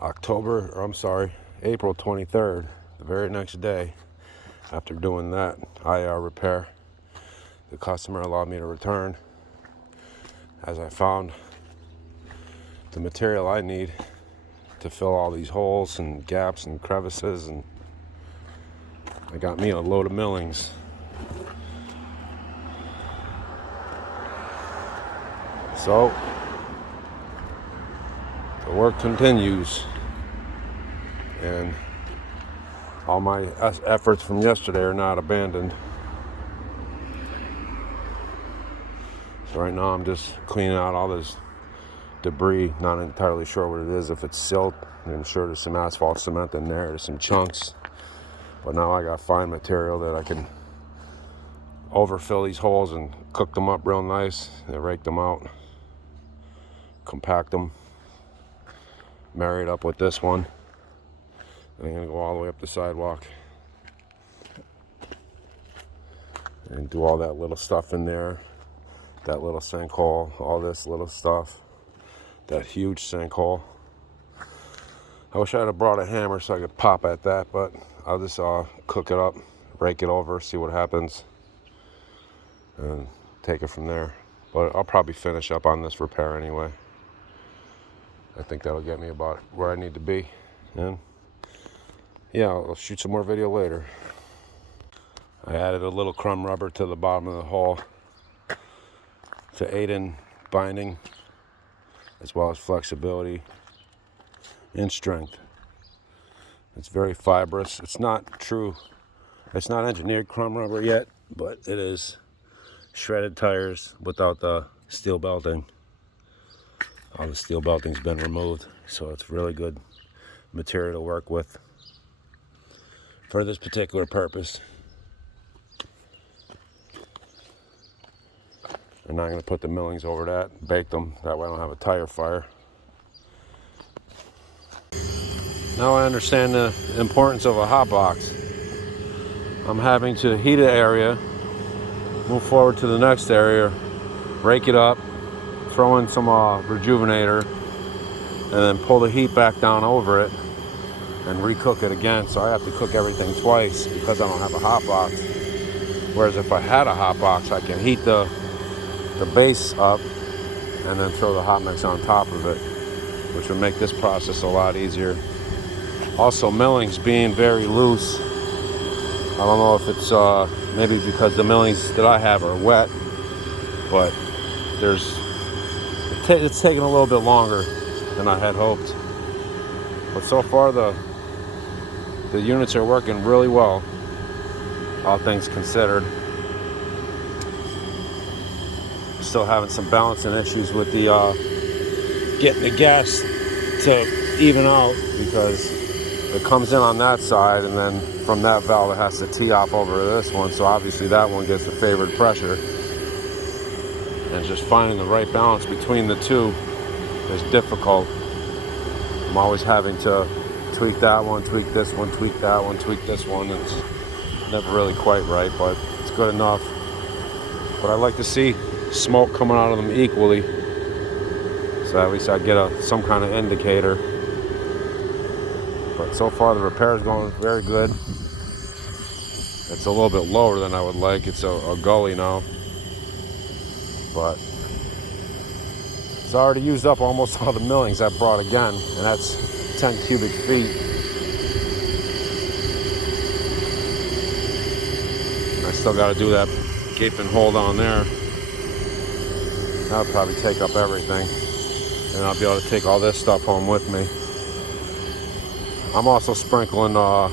April 23rd, the very next day after doing that IR repair, the customer allowed me to return as I found the material I need to fill all these holes and gaps and crevices, and I got me a load of millings. So the work continues, and all my efforts from yesterday are not abandoned. So right now I'm just cleaning out all this debris. Not entirely sure what it is. If it's silt, I'm sure there's some asphalt cement in there. There's some chunks. But now I got fine material that I can overfill these holes and cook them up real nice and rake them out, compact them, marry it up with this one. And I'm gonna go all the way up the sidewalk and do all that little stuff in there, that little sinkhole, all this little stuff, that huge sinkhole. I wish I had brought a hammer so I could pop at that, but I'll just cook it up, rake it over, see what happens, and take it from there. But I'll probably finish up on this repair anyway. I think that'll get me about where I need to be. And yeah, I'll shoot some more video later. I added a little crumb rubber to the bottom of the hole to aid in binding, as well as flexibility and strength. It's very fibrous. It's not engineered crumb rubber yet, but it is shredded tires without the steel belting. All the steel belting's been removed, so it's really good material to work with for this particular purpose. And now I'm going to put the millings over that, bake them, that way I don't have a tire fire. Now I understand the importance of a hot box. I'm having to heat an area, move forward to the next area, rake it up, throw in some Rejuvenator, and then pull the heat back down over it and recook it again. So I have to cook everything twice because I don't have a hot box. Whereas if I had a hot box, I can heat the base up and then throw the hot mix on top of it, which would make this process a lot easier. Also, millings being very loose, I don't know if it's maybe because the millings that I have are wet, but it's taking a little bit longer than I had hoped. But so far the units are working really well, all things considered. Still having some balancing issues with the getting the gas to even out, because it comes in on that side and then from that valve it has to tee off over to this one, so obviously that one gets the favored pressure, and just finding the right balance between the two is difficult. I'm always having to tweak that one, tweak this one, tweak that one, tweak this one. It's never really quite right, but it's good enough. But I like to see smoke coming out of them equally, so at least I get some kind of indicator. But so far the repair is going very good. It's a little bit lower than I would like. It's a gully now, but it's already used up almost all the millings I brought again, and that's 10 cubic feet. I still got to do that gaping hole down there. That'll probably take up everything, and I'll be able to take all this stuff home with me. I'm also sprinkling the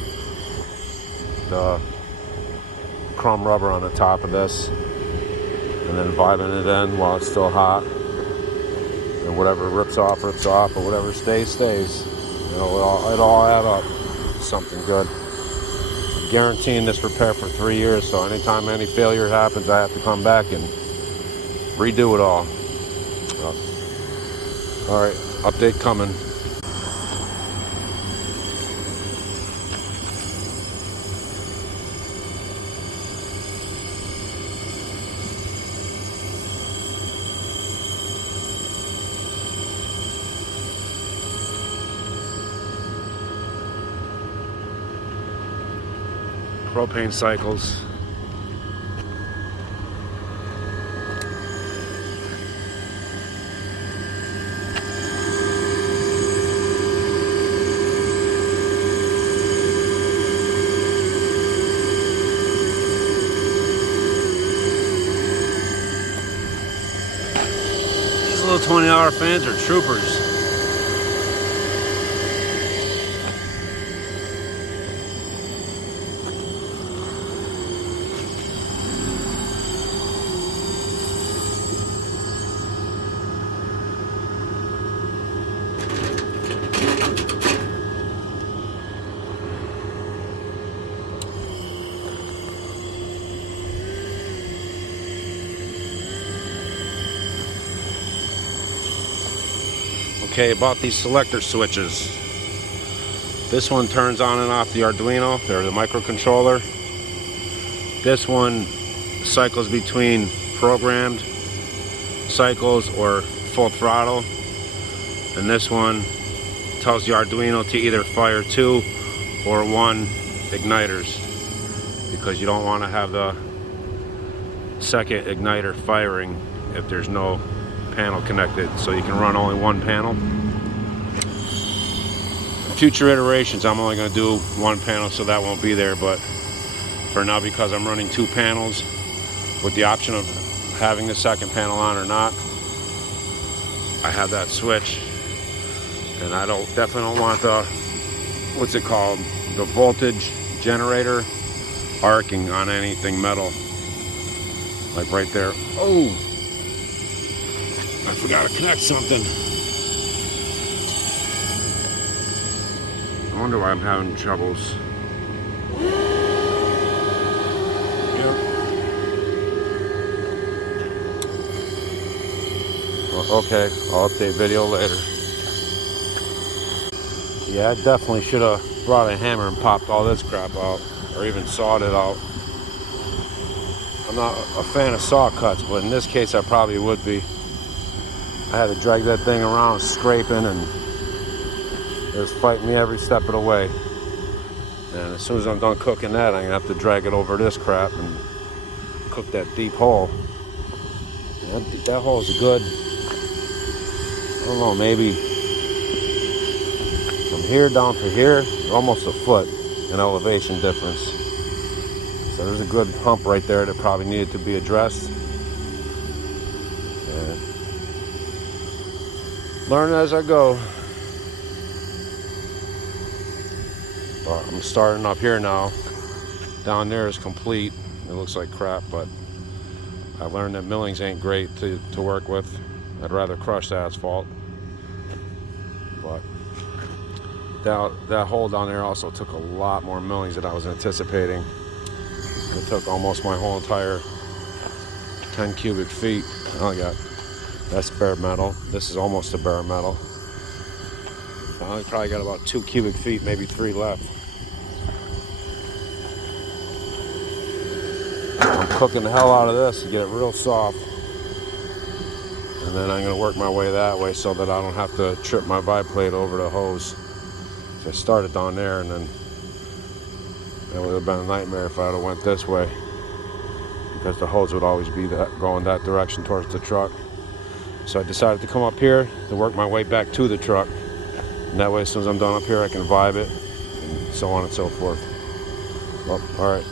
crumb rubber on the top of this, and then vibing it in while it's still hot. And whatever rips off, but whatever stays. It'll all add up to something good. I'm guaranteeing this repair for 3 years, so anytime any failure happens, I have to come back and redo it all. All right, update coming. propane cycles. These little 20-hour fans are troopers. Okay, about these selector switches. This one turns on and off the Arduino, or the microcontroller. This one cycles between programmed cycles or full throttle. And this one tells the Arduino to either fire 2 or 1 igniters, because you don't want to have the second igniter firing if there's no panel connected, so you can run only one panel. Future iterations, I'm only going to do one panel, so that won't be there, but for now, because I'm running 2 panels with the option of having the second panel on or not, I have that switch. And I definitely don't want the, what's it called, the voltage generator arcing on anything metal, like right there. Oh, I forgot to connect something. I wonder why I'm having troubles. Yep. Well, okay, I'll update video later. Yeah, I definitely should have brought a hammer and popped all this crap out, or even sawed it out. I'm not a fan of saw cuts, but in this case I probably would be. I had to drag that thing around, scraping, and it was fighting me every step of the way. And as soon as I'm done cooking that, I'm gonna have to drag it over this crap and cook that deep hole. Yeah, that hole is a good, I don't know, maybe from here down to here, almost a foot in elevation difference. So there's a good hump right there that probably needed to be addressed. And learn as I go. But I'm starting up here now. Down there is complete. It looks like crap, but I learned that millings ain't great to work with. I'd rather crush the asphalt. But that hole down there also took a lot more millings than I was anticipating. It took almost my whole entire 10 cubic feet. That's bare metal. This is almost a bare metal. I only probably got about 2 cubic feet, maybe 3 left. I'm cooking the hell out of this to get it real soft. And then I'm going to work my way that way so that I don't have to trip my biplate over the hose. So I started down there, and then it would have been a nightmare if I would have went this way, because the hose would always be going that direction towards the truck. So I decided to come up here to work my way back to the truck. And that way, as soon as I'm done up here, I can vibe it, and so on and so forth. Well, all right.